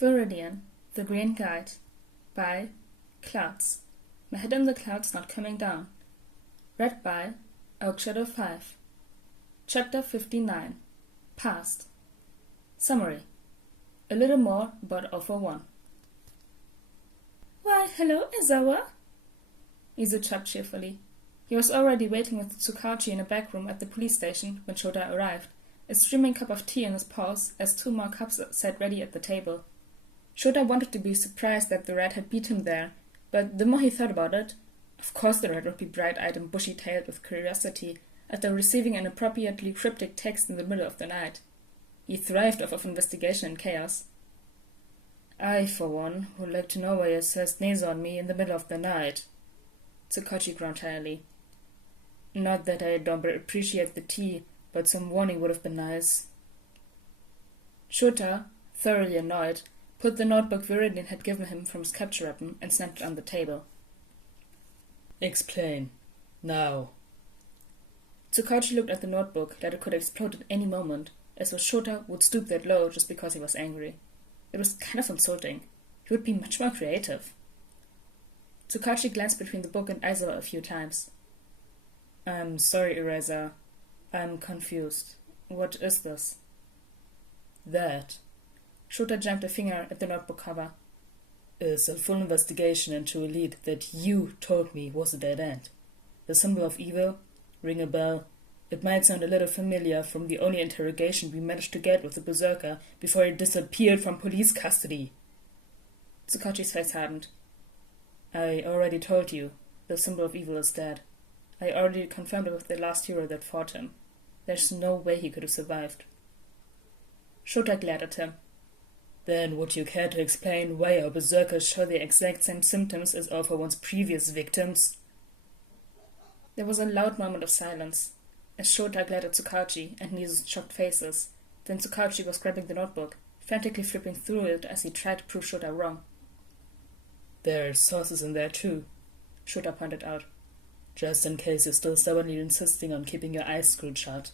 Viridian, The Green Guide, by Clouds. My Head in the Clouds Not Coming Down. Read by Ogawa 5. Chapter 59. Past. Summary. A little more about Offer 1. Why, hello, Izawa. Izu chirped cheerfully. He was already waiting with Tsukachi in a back room at the police station when Shota arrived, a steaming cup of tea in his paws as 2 more cups sat ready at the table. Shota wanted to be surprised that the rat had beat him there, but the more he thought about it, of course the rat would be bright-eyed and bushy-tailed with curiosity after receiving an appropriately cryptic text in the middle of the night. He thrived off of investigation and chaos. I, for one, would like to know why you said sneeze on me in the middle of the night. Tsukachi groaned tiredly. Not that I don't appreciate the tea, but some warning would have been nice. Shota, thoroughly annoyed, put the notebook Veridian had given him from his capture weapon and snapped it on the table. Explain. Now. Tsukachi looked at the notebook that it could explode at any moment, as though Shota would stoop that low just because he was angry. It was kind of insulting. He would be much more creative. Tsukachi glanced between the book and Aizawa a few times. I'm sorry, Eraser. I'm confused. What is this? That. Shota jammed a finger at the notebook cover. Is a full investigation into a lead that you told me was a dead end. The symbol of evil? Ring a bell? It might sound a little familiar from the only interrogation we managed to get with the berserker before he disappeared from police custody. Tsukachi's face hardened. I already told you, the symbol of evil is dead. I already confirmed it with the last hero that fought him. There's no way he could have survived. Shota glared at him. Then would you care to explain why our berserkers show the exact same symptoms as Alpha One's previous victims? There was a loud moment of silence, as Shota glared at Tsukachi and Nizu's shocked faces. Then Tsukachi was grabbing the notebook, frantically flipping through it as he tried to prove Shota wrong. There are sources in there too, Shota pointed out. Just in case you're still stubbornly insisting on keeping your eyes screwed shut.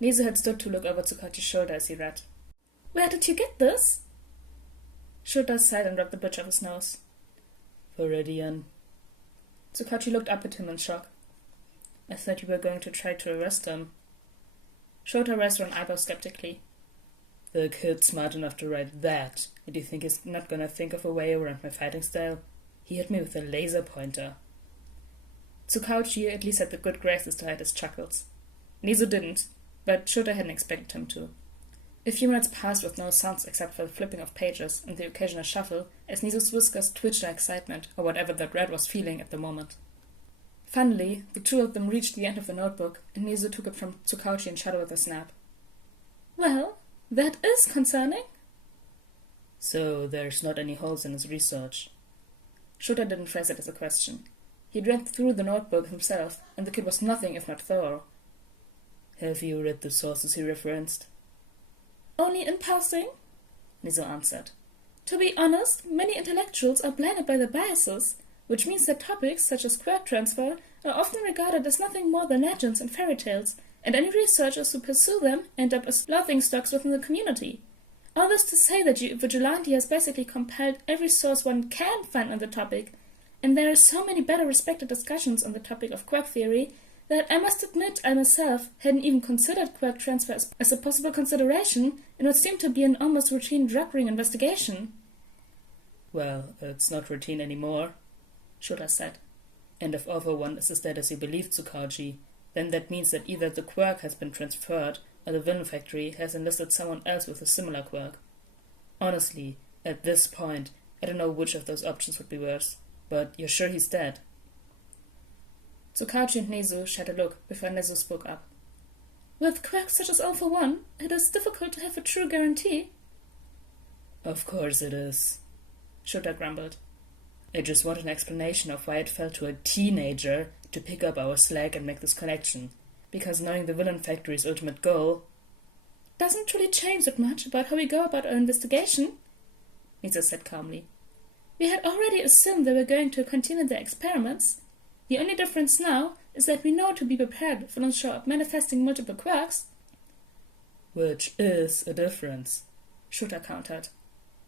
Nizu had stood to look over Tsukachi's shoulder as he read. Where did you get this? Shota sighed and rubbed the bridge of his nose. Veridian. Tsukachi looked up at him in shock. I thought you were going to try to arrest him. Shota raised one eyebrow skeptically. The kid's smart enough to write that, and you think he's not gonna think of a way around my fighting style? He hit me with a laser pointer. Tsukachi at least had the good graces to hide his chuckles. Nizu didn't, but Shota hadn't expected him to. A few minutes passed with no sounds except for the flipping of pages and the occasional shuffle as Nizu's whiskers twitched in excitement or whatever that rat was feeling at the moment. Finally, the two of them reached the end of the notebook and Nizu took it from Tsukachi and shut it with a snap. Well, that is concerning. So there's not any holes in his research. Shota didn't phrase it as a question. He'd read through the notebook himself, and the kid was nothing if not thorough. Have you read the sources he referenced? Only in passing, Nizu answered. To be honest, many intellectuals are blinded by their biases, which means that topics such as quirk transfer are often regarded as nothing more than legends and fairy tales, and any researchers who pursue them end up as laughingstocks within the community. All this to say that Vigilante has basically compiled every source one can find on the topic, and there are so many better respected discussions on the topic of quirk theory that I must admit I myself hadn't even considered quirk transfer as a possible consideration in what seemed to be an almost routine drug ring investigation. Well, it's not routine anymore, Shota said. And if Alpha One is the status you believe, Tsukachi, then that means that either the quirk has been transferred or the villain factory has enlisted someone else with a similar quirk. Honestly, at this point, I don't know which of those options would be worse, but you're sure he's dead? Tsukachi and Nizu shared a look before Nizu spoke up. With quirks such as Alpha One, it is difficult to have a true guarantee. Of course it is, Shota grumbled. I just want an explanation of why it fell to a teenager to pick up our slack and make this connection, because knowing the villain factory's ultimate goal doesn't really change that much about how we go about our investigation, Nizu said calmly. We had already assumed they were going to continue their experiments. The only difference now is that we know to be prepared for them show up manifesting multiple quirks. Which is a difference, Shota countered.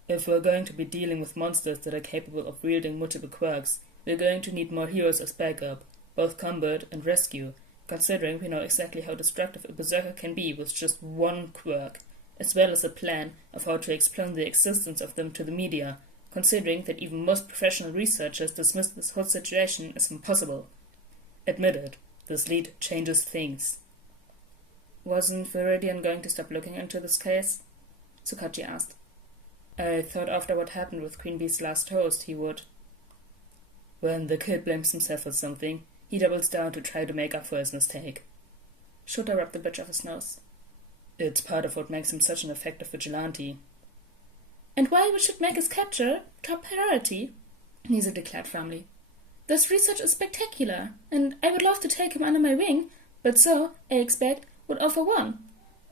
If we're going to be dealing with monsters that are capable of wielding multiple quirks, we're going to need more heroes as backup, both combat and rescue, considering we know exactly how destructive a berserker can be with just one quirk, as well as a plan of how to explain the existence of them to the media, considering that even most professional researchers dismiss this whole situation as impossible. Admit it, this lead changes things. Wasn't Viridian going to stop looking into this case? Tsukachi asked. I thought after what happened with Queen Bee's last host, he would. When the kid blames himself for something, he doubles down to try to make up for his mistake. Shota rubbed the bridge of his nose. It's part of what makes him such an effective vigilante. And why we should make his capture top priority, Nisa declared firmly. This research is spectacular, and I would love to take him under my wing, but so, I expect, would offer one.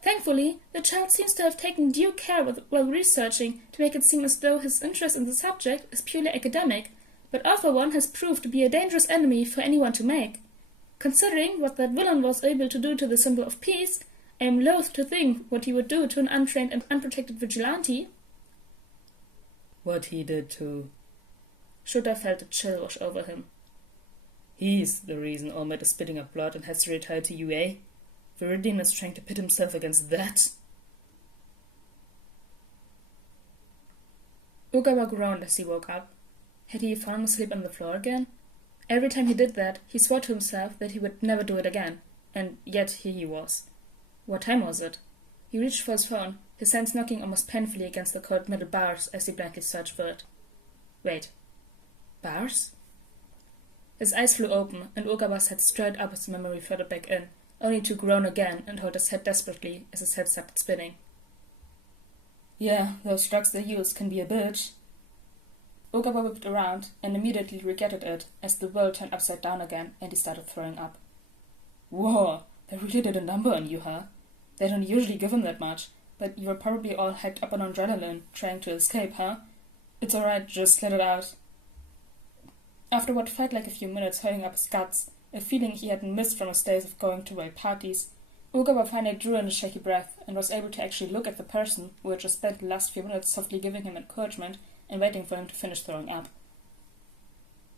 Thankfully, the child seems to have taken due care while researching to make it seem as though his interest in the subject is purely academic, but Alpha One has proved to be a dangerous enemy for anyone to make. Considering what that villain was able to do to the symbol of peace, I am loath to think what he would do to an untrained and unprotected vigilante. What he did to... Shota felt a chill wash over him. He's the reason All Might is spitting up blood and has to retire to UA. Veridian is trying to pit himself against that. Ogawa groaned as he woke up. Had he fallen asleep on the floor again? Every time he did that, he swore to himself that he would never do it again, and yet here he was. What time was it? He reached for his phone, his hands knocking almost painfully against the cold metal bars as he blindly searched for it. Wait. Bars? His eyes flew open, and Ogawa's head stirred up as the memory flooded back in, only to groan again and hold his head desperately as his head stopped spinning. Yeah, those drugs they use can be a bitch. Ogawa whipped around and immediately regretted it as the world turned upside down again and he started throwing up. Whoa, they really did a number on you, huh? They don't usually give him that much, but you were probably all hyped up on adrenaline, trying to escape, huh? It's alright, just let it out. After what felt like a few minutes hurling up his guts, a feeling he hadn't missed from his days of going to away parties, Ogawa finally drew in a shaky breath and was able to actually look at the person who had just spent the last few minutes softly giving him encouragement and waiting for him to finish throwing up.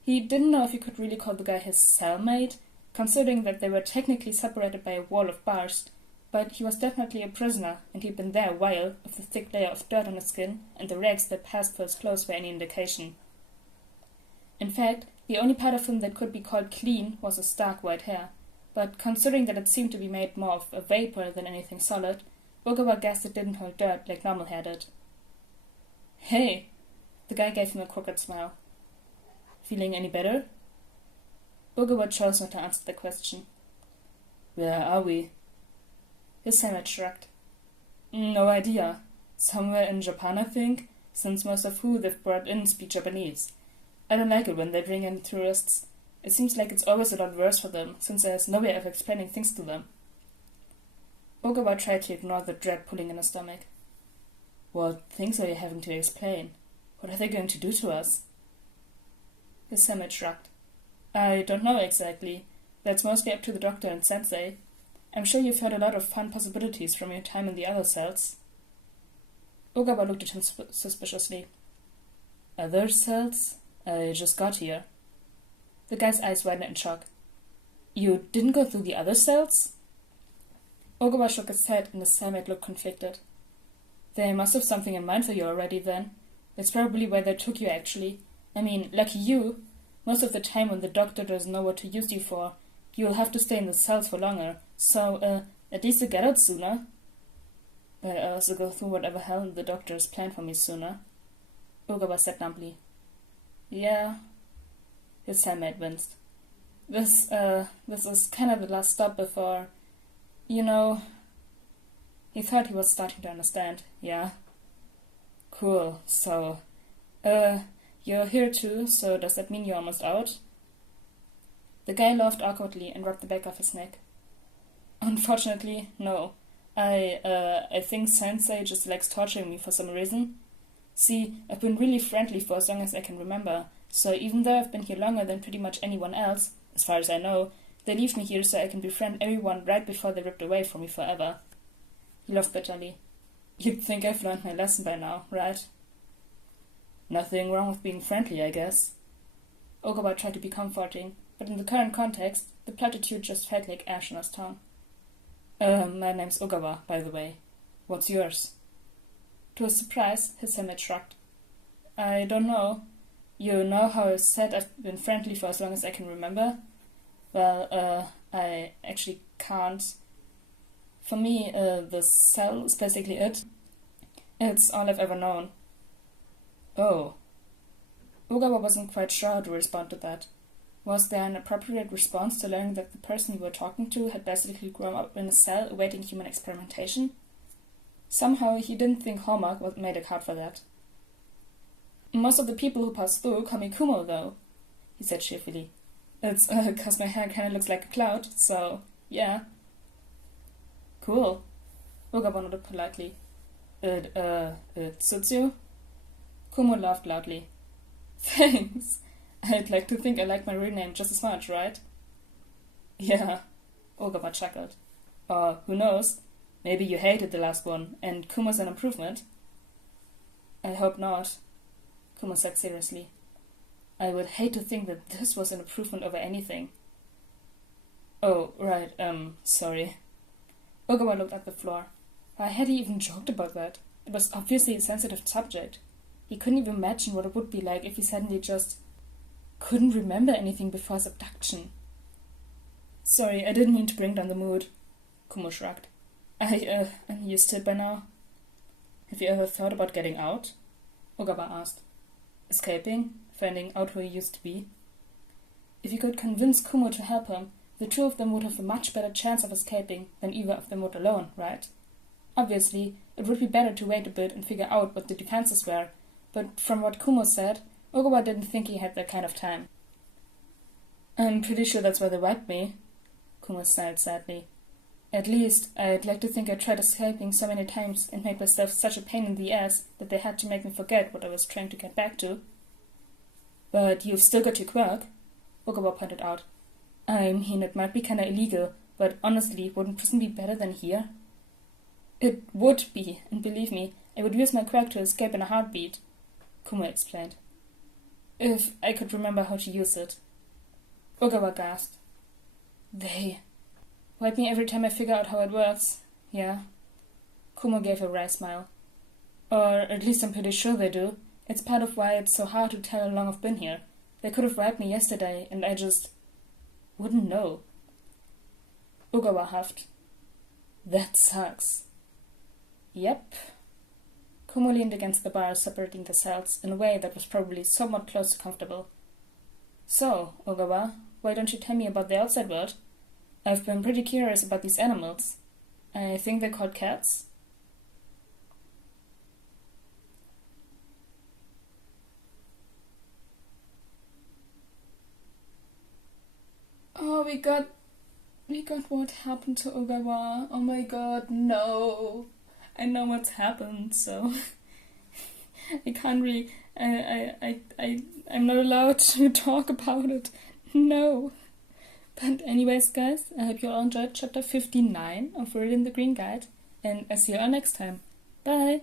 He didn't know if he could really call the guy his cellmate, considering that they were technically separated by a wall of bars, but he was definitely a prisoner, and he'd been there a while, with the thick layer of dirt on his skin and the rags that passed for his clothes were any indication. In fact, the only part of him that could be called clean was his stark white hair, but considering that it seemed to be made more of a vapor than anything solid, Ogawa guessed it didn't hold dirt like normal hair did. Hey! The guy gave him a crooked smile. Feeling any better? Ogawa chose not to answer the question. Where are we? His helmet shrugged. No idea. Somewhere in Japan, I think, since most of who they've brought in speak Japanese. I don't like it when they bring in tourists. It seems like it's always a lot worse for them, since there's no way of explaining things to them. Ogawa tried to ignore the dread pulling in his stomach. What things are you having to explain? What are they going to do to us? His helmet shrugged. I don't know exactly. That's mostly up to the doctor and sensei. I'm sure you've heard a lot of fun possibilities from your time in the other cells. Ogawa looked at him suspiciously. Other cells? I just got here. The guy's eyes widened in shock. You didn't go through the other cells? Ogawa shook his head and his cellmate looked conflicted. They must have something in mind for you already then. That's probably why they took you actually. I mean, lucky you. Most of the time when the doctor doesn't know what to use you for, you'll have to stay in the cells for longer. So, at least you get out sooner. But I also go through whatever hell the doctor has planned for me sooner. Ogawa said numbly. Yeah. His cellmate winced. This is kind of the last stop before... You know... He thought he was starting to understand. Yeah. Cool. So, you're here too, so does that mean you're almost out? The guy laughed awkwardly and rubbed the back of his neck. Unfortunately, no. I think Sensei just likes torturing me for some reason. See, I've been really friendly for as long as I can remember, so even though I've been here longer than pretty much anyone else, as far as I know, they leave me here so I can befriend everyone right before they're ripped away from me forever. He laughed bitterly. You'd think I've learned my lesson by now, right? Nothing wrong with being friendly, I guess. Ogawa tried to be comforting, but in the current context, the platitude just felt like ash on his tongue. My name's Ogawa, by the way. What's yours? To his surprise, his helmet shrugged. I don't know. You know how I said I've been friendly for as long as I can remember? Well, I actually can't. For me, the cell is basically it. It's all I've ever known. Oh. Ogawa wasn't quite sure how to respond to that. Was there an appropriate response to learning that the person you were talking to had basically grown up in a cell awaiting human experimentation? Somehow he didn't think Hallmark made a card for that. Most of the people who pass through call me Kumo, though, he said cheerfully. It's 'cause my hair kinda looks like a cloud, so yeah. Cool. Ogawa nodded politely. It suits you? Kumo laughed loudly. Thanks. I'd like to think I like my real name just as much, right? Yeah, Ogawa chuckled. Or, who knows, maybe you hated the last one, and Kumo's an improvement. I hope not, Kumo said seriously. I would hate to think that this was an improvement over anything. Oh, right, sorry. Ogawa looked at the floor. Why had he even joked about that? It was obviously a sensitive subject. He couldn't even imagine what it would be like if he suddenly just couldn't remember anything before his abduction. Sorry, I didn't mean to bring down the mood, Kumo shrugged. I'm used to it by now. Have you ever thought about getting out? Ogawa asked. Escaping? Finding out who he used to be? If he could convince Kumo to help him, the two of them would have a much better chance of escaping than either of them would alone, right? Obviously, it would be better to wait a bit and figure out what the defenses were, but from what Kumo said, Ogawa didn't think he had that kind of time. I'm pretty sure that's why they wiped me, Kumo smiled sadly. At least, I'd like to think I tried escaping so many times and made myself such a pain in the ass that they had to make me forget what I was trying to get back to. But you've still got your quirk, Ogawa pointed out. I mean, it might be kinda illegal, but honestly, wouldn't prison be better than here? It would be, and believe me, I would use my quirk to escape in a heartbeat, Kumo explained. If I could remember how to use it. Ogawa gasped. They wipe me every time I figure out how it works, yeah? Kumo gave a wry smile. Or at least I'm pretty sure they do. It's part of why it's so hard to tell how long I've been here. They could have wiped me yesterday, and I just wouldn't know. Ogawa huffed. That sucks. Yep. Kumo leaned against the bar separating the cells in a way that was probably somewhat close to comfortable. So, Ogawa, why don't you tell me about the outside world? I've been pretty curious about these animals. I think they're called cats. Oh, we got what happened to Ogawa. Oh my god, no. I know what's happened, so I can't really I'm not allowed to talk about it. No. But anyways, guys, I hope you all enjoyed chapter 59 of Veridian the Green Guide, and I'll see you all next time. Bye!